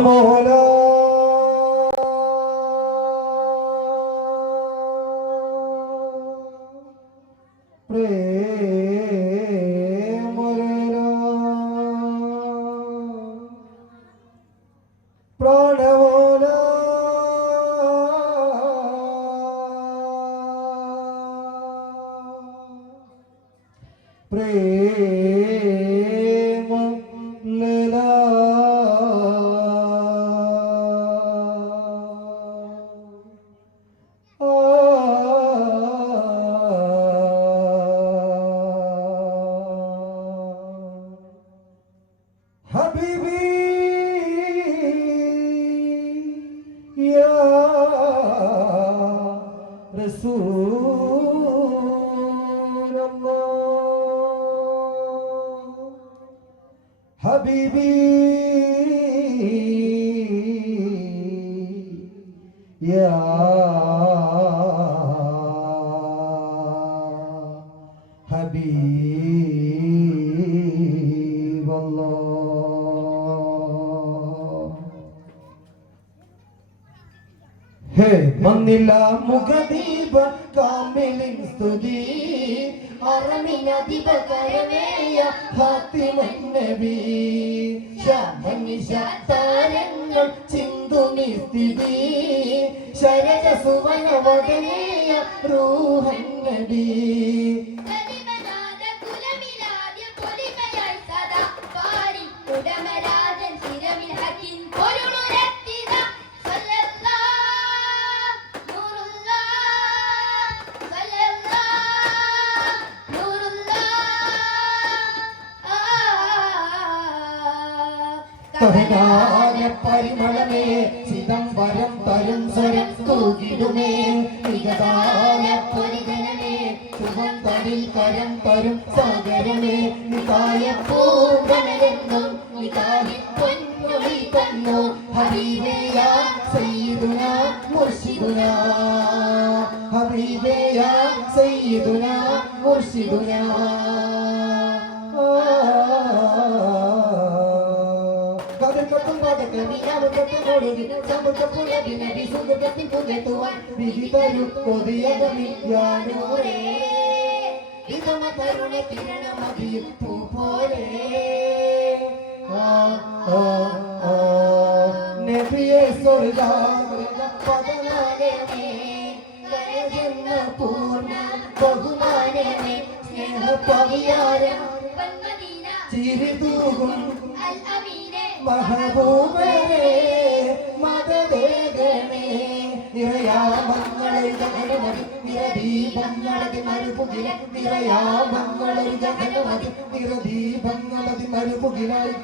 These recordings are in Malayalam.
പ്രാണമോല പ്രാണമോല പ്രേമ ലീല ഹബീബി യാ റസൂലല്ലാഹ് ഹബീബി യാ ഹബീബല്ലാഹ് ഹേ മന്നില്ല മുഖദീപ കാമിലിൻ സ്തുതി അറമിനദിപ കരമേയ ഫാത്തിമൻ നബി ശാമനിശ താരങ്ങൾ ചിന്തുമി സ്ഥിതി ശരജ സുവന വദനേയ റൂഹൻ നബി പരിമളമേ ചിദംബരം തരും സ്വരം തൂകിടുമേ നിഗതാല പരിഗണമേ ശുഭം തരിൽ കരം തരും സാഗരമേ നിതായ പൂങ്കനലെന്നും നിതാഹി പൊന്നുളി തന്നു ഹബീബേയ സയ്യിദുന മുർശിദുന ഹബീബേയ സയ്യിദുന മുർശിദുന ബഹുമാനമേ സ്നേഹ പവിയാരം ചിരിതൂകും മഹബൂബേ മദദേഗമേ നിറയാമങ്ങളിൽ ജഗനമതി നിറദീപങ്ങളതി മരുപുകില നിറയാമങ്ങളിൽ ജഗനമതി നിറദീപങ്ങളതി മരുപുകിലായി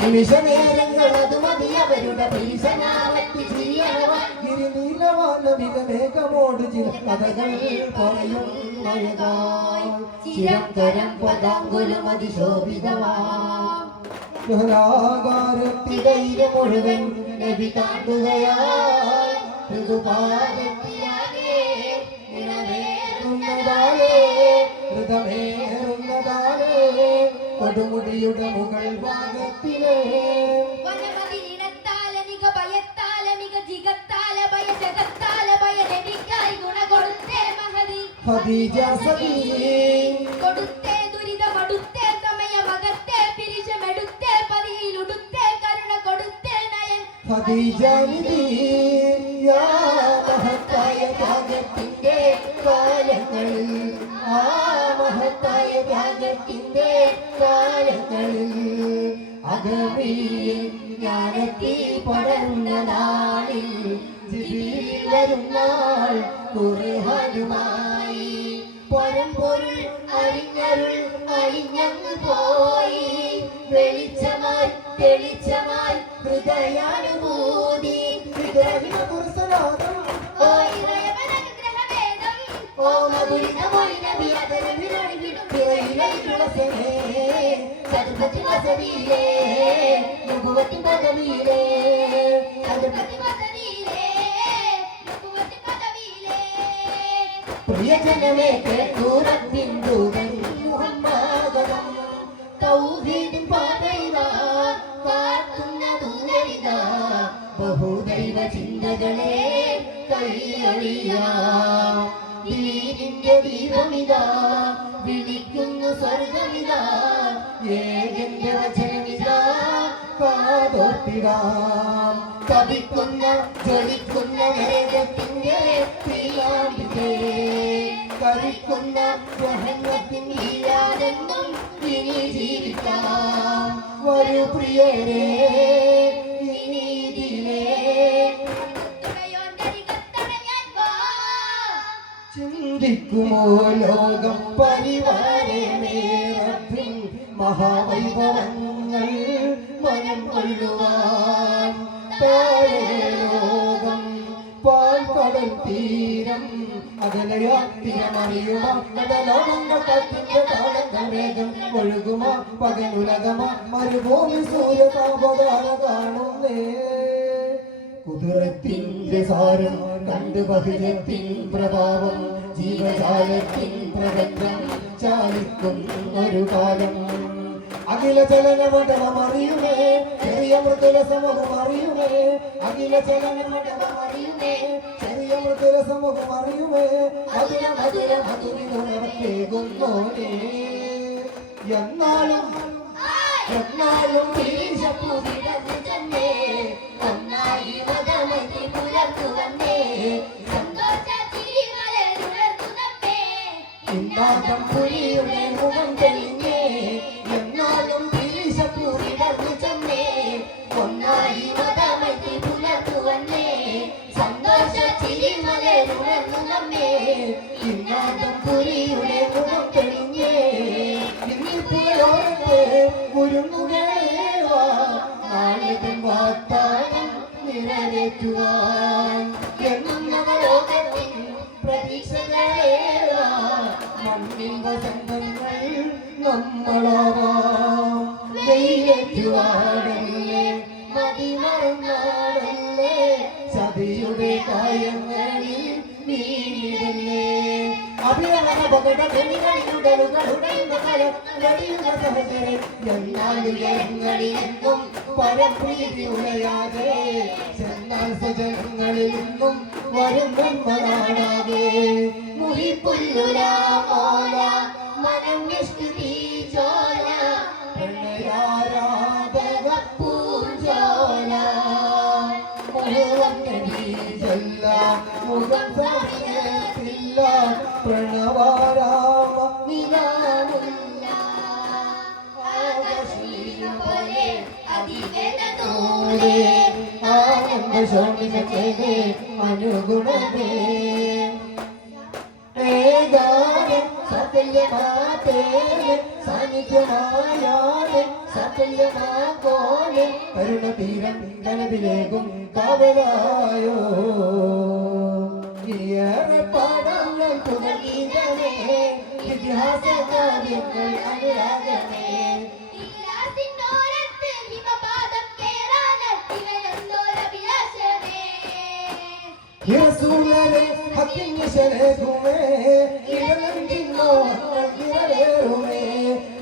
നിമിഷനേരങ്ങൾ അത് മതി അവരുടെ ഭീഷണാവത്തി ചെയ്യണവാൻ ഗിരിനീലവാനമികമേഘമോട് ചില കഥകൾ പറയും ചിരന്തരം പദാങ്കുലം അതിശോഭിതവാകാരത്തിടയിലെ മുഴുവൻ നബി താണ്ടുകയായി ഹൃദമേറുന്നതാലേ കൊടുമുടിയുടെ മുകൾ ഭാഗത്തിലെ ഖദീജ സഖി കൊടുത്തേ ദുരിതമടുത്തേ സമയമകത്തേ പിരിശമെടുത്തേ പതിയിലുടുത്തേ കരുണ കൊടുത്തേ നയൻ ഖദീജ നിധി യാ മഹത്തായ ത്യാഗത്തിന്റെ കാലങ്ങളിൽ ആ മഹത്തായ ത്യാഗത്തിന്റെ കാലങ്ങളിൽ അഗമിയിൽ ജ്ഞാനത്തിൽ പടരുന്ന നാളിൽ ജിബ്രീൽ വരുന്നാൾ ഖുർആനുമായി പരമ്പൊരുൾ അറിഞ്ഞരുൾ അഴിഞ്ഞങ്ങ് പോയി വെളിച്ചമായി തെളിച്ചമായി ഹൃദയാനുഭൂതി ഇബ്രാഹിം കുർസലാദം ഓ ഇറയവനഗ്രഹവേദം ഓ മധുരിതമൊഴി നബി അതരവിലൊഴിവിടും തിരയിലുള്ള സനേ സദുപതി വസതിയിലേ നുബുവത്തി പദവിയിലേ സദുപതി പ്രിയജനമേ കേട്ടൂരത്തിൻ ദൂതൻ മുഹമ്മദം ചിന്തകളെ കൈയൊഴിയാം. ദീനിന്റെ ദീപമിതാ വിളിക്കുന്നു സ്വർഗമിതാ, ഏകന്റെ വചനമിതാ കാതോർത്തിടാം. കവിക്കുന്ന ജ്വലിക്കുന്ന വേദത്തിന്റെ തീയാമ്പികേ, കരിക്കുന്ന ഗ്രഹണത്തിൻ ഇല്ലാതെന്നും ഇനി ജീവിക്കാം. വരൂ പ്രിയരേ ഇനി ഇതിലേ ചിന്തിക്കുമോ ലോകം പരിവാരമേറപ്പിൻ മഹാവൈഭവങ്ങൾ മനം കൊള്ളുവാൻ. താഴെ ലോകം പാൽക്കടൽ തീരം അകലയാത്തിരമറിയുമോ ലോകങ്ങൾ കാറ്റിന്റെ താളങ്ങൾ വേഗം ഒഴുകുമോ പകലുലകമോ മരുഭൂമി സൂര്യതാപധാര കാണുന്നേ. കുതിരത്തിന്റെ സാരം കണ്ട് ബഹിരത്തിൻ പ്രഭാവം ജീവജാലത്തിൻ പ്രബന്ധം ചാലിക്കും ഒരു കാലം. അഖില ചലനമണ്ഡലം അറിയുമേ, ചെറിയ മൃദുല സമൂഹം അറിയുമേ. അഖില ചലനമണ്ഡലം അറിയുമേ, ചെറിയ മൃദുല സമൂഹം അറിയുമേ. മധുര മധുര മധുരിതേകുന്നോനേ. എന്നാലും എന്നാലും ഒന്നായി മതമതി പുലർന്നു വന്നേ. ഇന്നാകം പുലിയുടെ മുഖം തെളിഞ്ഞേ. എന്നാലും തിരിശപ്പൂരിടർന്നു ചെന്നേ. ഒന്നായി മതമതി പുലർന്നു വന്നേ. സന്തോഷ ചിരിമലരുണർന്നു നമ്മേ. ഇന്നാകം പുലിയുടെ മുഖം തെളിഞ്ഞേ. ഇന്നിപ്പോഴോരത്തെ ഗുരുമുഖേവാ നാളിതൻ വാഗ്ദാനം നിറവേറ്റുവാൻ. എന്നവലോകത്തിൻ പ്രതീക്ഷകളേവാ മണ്ണിൻ വസന്തങ്ങൾ നമ്മളാവാം. വെയിലേറ്റുവാടല്ലേ മതിമറന്നാടല്ലേ, ചതിയുടെ കായങ്ങളിൽ നീങ്ങിടല്ലേ. എന്നാലുയരങ്ങളിലെന്നും പരപ്രീതി ഉലയാതെ ചെന്നാൽ സ്വജനങ്ങളിലെന്നും വരും നന്മനാടാകെ. മുഹിപ്പുല്ലുലാമോല മനം നിഷ്ഠിതി ചോല പ്രണയാരാധക പൂജോല. മുഴുവൻ നബീജല്ല മുഖം സമയത്തില്ല പ്രണവാരാമ നിലാമുല്ല. ആകശീലപോലെ അതിവേദനോടെ ആനന്ദ ശോണിതേ അനുഗുണമേ. ഏകാരം സഫല്യമാതേനെ സാന്നിധ്യമായാതെ സഫല്യമാകോനെ കരുണ തീരം കനവിലേകും കാവലായോ. ഏറെ പാടങ്ങൾ പുനർഗീതമേ ഇതിഹാസ കാവ്യങ്ങൾ അനുരാഗമേ. ിരസൂലരെ ഹക്കിന് ശരേഖുമേ ഇടനെഞ്ചിന്നോ ഇരവേറുമേ.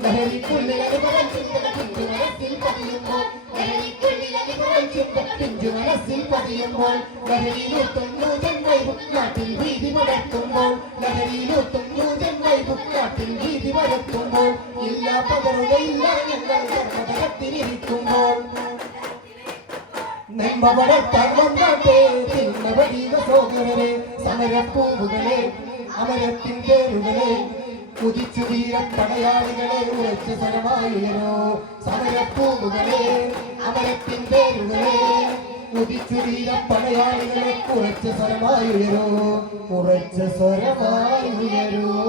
ലഹരിക്കുള്ളിലടിപറൽ ചിന്തക പിഞ്ചു മനസ്സിൽ പതിയുമ്പോൾ ലഹരിക്കുള്ളിലടിപറൽ ചിന്തക പിഞ്ചു മനസ്സിൽ പതിയുമ്പോൾ ലഹരിയിലൂത്തുന്നു ജന്മൈബു നാട്ടിൽ വീതി പടർത്തുമ്പോൾ ലഹരിയിലൂത്തുന്നു ജന്മൈബു നാട്ടിൽ വീതി പടർത്തുമ്പോൾ ഇല്ല പകരുകയില്ല ഞങ്ങൾ ധർമ്മതരത്തിലിരിക്കുമ്പോൾ നെന്മ വളർത്താൻ വന്നാട്ടെ തിന്നവരീക സോദരരെ സമരപ്പൂവുകളെ അമരത്തിൻ പേരുകളെ കുതിച്ചു വീരപ്പടയാളികളെ ഉറച്ച സ്വരമായുയരോ. സമരപ്പൂവുകളെ അമരത്തിൻ പേരുകളെ കുതിച്ചു വീരപ്പടയാളികളെ ഉറച്ച സ്വരമായുയരോ. ഉറച്ച സ്വരമായുയരോ.